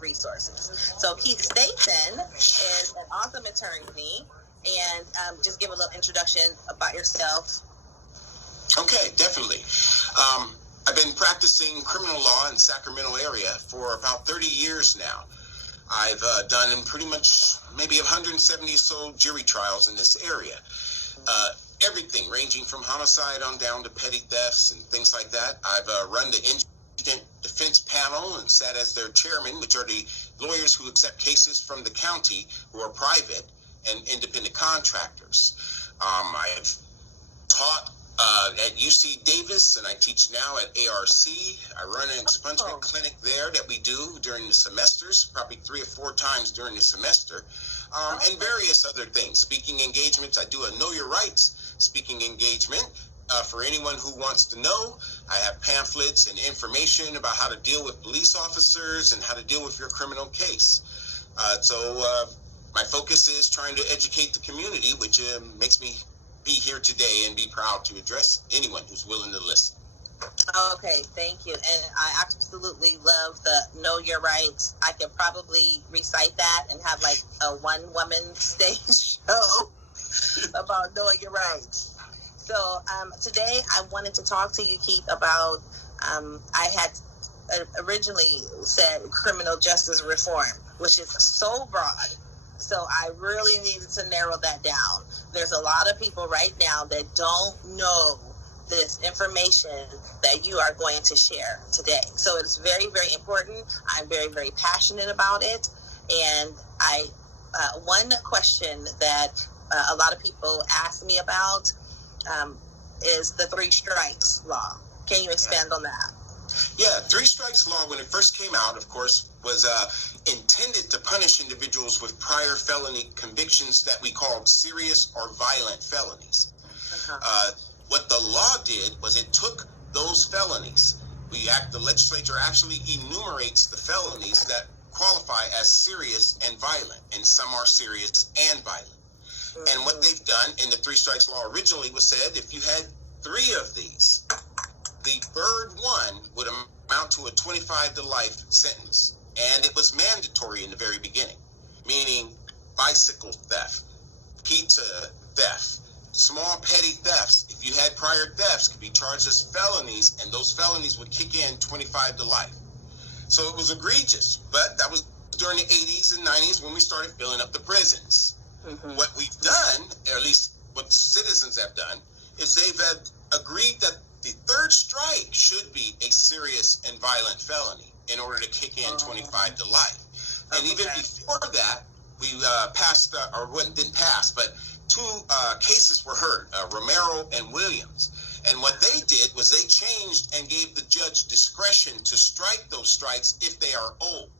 of resources. So Keith Staten is an awesome attorney, and just give a little introduction about yourself. Okay, definitely. I've been practicing criminal law in the Sacramento area for about 30 years now. I've done pretty much maybe 170 or so jury trials in this area. Everything ranging from homicide on down to petty thefts and things like that. I've run the Indigent defense panel and sat as their chairman, which are the lawyers who accept cases from the county who are private and independent contractors. I've taught at UC Davis, and I teach now at ARC. I run an expungement clinic there that we do during the semesters, probably 3 or 4 times during the semester, and various other things. Speaking engagements, I do a Know Your Rights speaking engagement. For anyone who wants to know, I have pamphlets and information about how to deal with police officers and how to deal with your criminal case. So my focus is trying to educate the community, which makes me be here today and be proud to address anyone who's willing to listen. Okay, thank you. And I absolutely love the Know Your Rights. I could probably recite that and have like a one-woman stage show about knowing your rights. So today I wanted to talk to you, Keith, about, I had originally said criminal justice reform, which is so broad. So I really needed to narrow that down. There's a lot of people right now that don't know this information that you are going to share today. So it's very, very important. I'm very, very passionate about it. And one question that a lot of people ask me about is the 3 strikes law. Can you expand on that? Yeah, 3 strikes law, when it first came out, of course, was intended to punish individuals with prior felony convictions that we called serious or violent felonies. What the law did was it took those felonies. The legislature actually enumerates the felonies that qualify as serious and violent, and some are serious and violent. And what they've done in the 3 strikes law originally was said if you had 3 of these, the third one would amount to a 25 to life sentence. And it was mandatory in the very beginning, meaning bicycle theft, pizza theft, small petty thefts. If you had prior thefts, could be charged as felonies, and those felonies would kick in 25 to life. So it was egregious, but that was during the 80s and 90s when we started filling up the prisons. What we've done, or at least what citizens have done, is they've agreed that the 3rd strike should be a serious and violent felony in order to kick in 25 to life. And even before that, we passed, didn't pass, but 2 cases were heard, Romero and Williams. And what they did was they changed and gave the judge discretion to strike those strikes if they are old.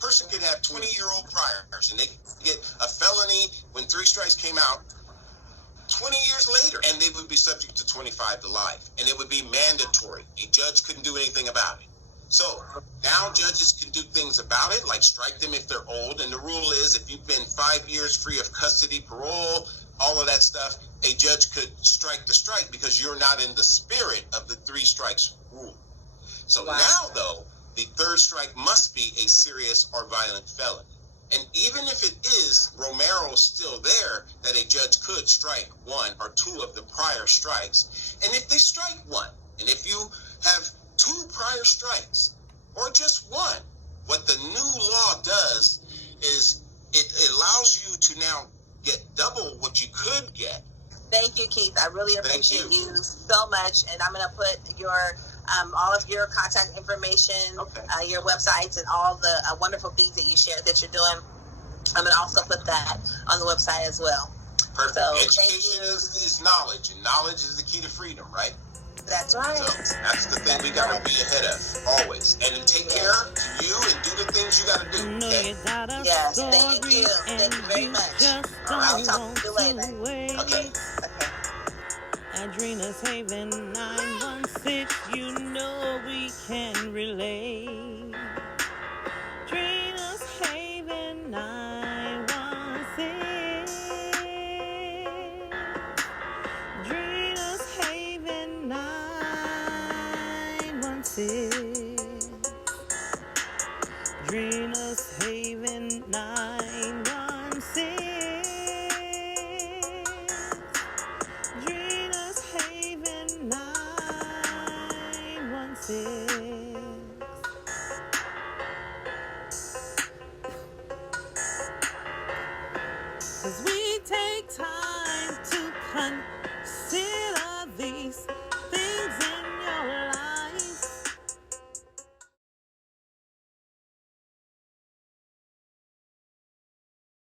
Person could have 20-year-old priors, and they could get a felony when 3 strikes came out 20 years later, and they would be subject to 25 to life, and it would be mandatory. A judge couldn't do anything about it. So now judges can do things about it, like strike them if they're old, and the rule is if you've been 5 years free of custody, parole, all of that stuff, a judge could strike the strike because you're not in the spirit of the 3 strikes rule. So now, though, the 3rd strike must be a serious or violent felony. And even if it is Romero still there, that a judge could strike 1 or 2 of the prior strikes. And if they strike 1, and if you have 2 prior strikes, or just 1, what the new law does is it allows you to now get double what you could get. Thank you, Keith. I really appreciate you so much. And I'm going to put your all of your contact information, your websites, and all the wonderful things that you shared that you're doing. I'm going to also put that on the website as well. Perfect. So, education is knowledge, and knowledge is the key to freedom, right? That's right. So that's the thing we got to be ahead of, always. And then take care of you and do the things you got to do, okay? Yes, thank you. Thank you very much. I'll talk to you later. Okay. Adrena's Haven 916, you know we can relate. Adrena's Haven 916. Adrena's Haven 916. Adrena's